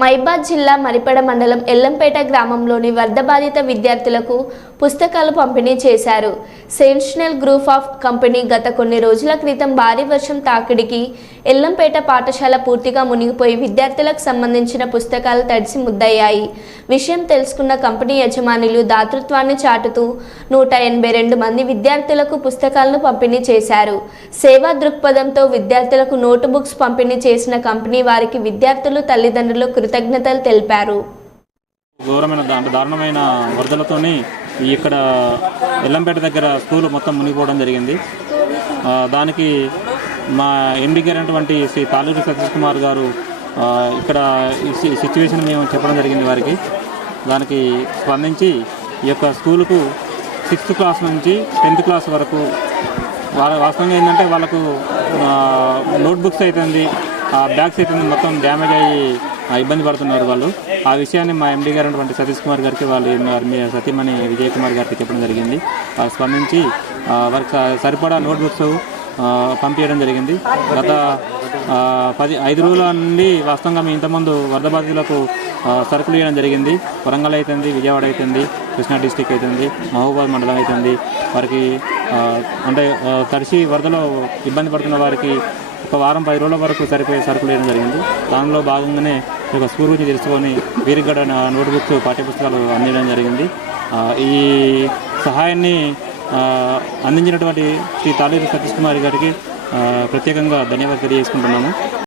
మైబాద్ జిల్లా మరిపడ మండలం ఎల్లంపేట గ్రామంలోని వరద బాధిత విద్యార్థులకు పుస్తకాలు పంపిణీ చేశారు. సెన్షనల్ గ్రూప్ ఆఫ్ కంపెనీ గత కొన్ని రోజుల క్రితం భారీ వర్షం తాకిడికి ఎల్లంపేట పాఠశాల పూర్తిగా మునిగిపోయి విద్యార్థులకు సంబంధించిన పుస్తకాలు తడిసి ముద్దయ్యాయి. విషయం తెలుసుకున్న కంపెనీ యజమానులు దాతృత్వాన్ని చాటుతూ నూట ఎనభై రెండు మంది విద్యార్థులకు పుస్తకాలను పంపిణీ చేశారు. సేవా దృక్పథంతో విద్యార్థులకు నోటు బుక్స్ పంపిణీ చేసిన కంపెనీ వారికి విద్యార్థులు తల్లిదండ్రులు కృతజ్ఞతలు తెలిపారు. ఘోరమైన అంటే దారుణమైన వరదలతోని ఇక్కడ ఎల్లంపేట దగ్గర స్కూల్ మొత్తం మునిగిపోవడం జరిగింది. దానికి మా ఎండి గారు అయినటువంటి శ్రీ తాలూరు సతీష్ కుమార్ గారు ఇక్కడ ఈ సి- సిచ్యువేషన్ మేము చెప్పడం జరిగింది వారికి. దానికి స్పందించి ఈ యొక్క స్కూలుకు సిక్స్త్ క్లాస్ నుంచి టెన్త్ క్లాస్ వరకు వాళ్ళ వాస్తవంగా ఏంటంటే వాళ్ళకు నోట్బుక్స్ అవుతుంది బ్యాగ్స్ అవుతుంది మొత్తం డ్యామేజ్ అయ్యి ఇబ్బంది పడుతున్నారు వాళ్ళు. ఆ విషయాన్ని మా ఎండీ గారు అటువంటి సతీష్ కుమార్ గారికి వాళ్ళు మీ సతీమణి విజయ్ కుమార్ గారికి చెప్పడం జరిగింది. వారు స్పందించి వారికి స- సరిపడా నోట్బుక్స్ పంపించడం జరిగింది. గత పది ఐదు రోజుల నుండి వాస్తవంగా మేము ఇంతకుముందు వరద బాధితులకు సరుకులు ఇవ్వడం జరిగింది. వరంగల్ అవుతుంది విజయవాడ అవుతుంది కృష్ణా డిస్టిక్ అవుతుంది మహబూబాద్ మండలం అవుతుంది వారికి అంటే తడిసి వరదలో ఇబ్బంది పడుతున్న వారికి ఒక వారం పది రోజుల వరకు సరిపోయే సరుకులు వేయడం జరిగింది. దానిలో భాగంగానే యొక్క స్కూల్ గురించి తెలుసుకొని వీరికి కూడా నోట్బుక్స్ పాఠ్యపుస్తకాలు అందించడం జరిగింది. ఈ సహాయాన్ని అందించినటువంటి శ్రీ తాళూరు సతీష్ కుమార్ గారికి ప్రత్యేకంగా ధన్యవాదాలు తెలియజేసుకుంటున్నాము.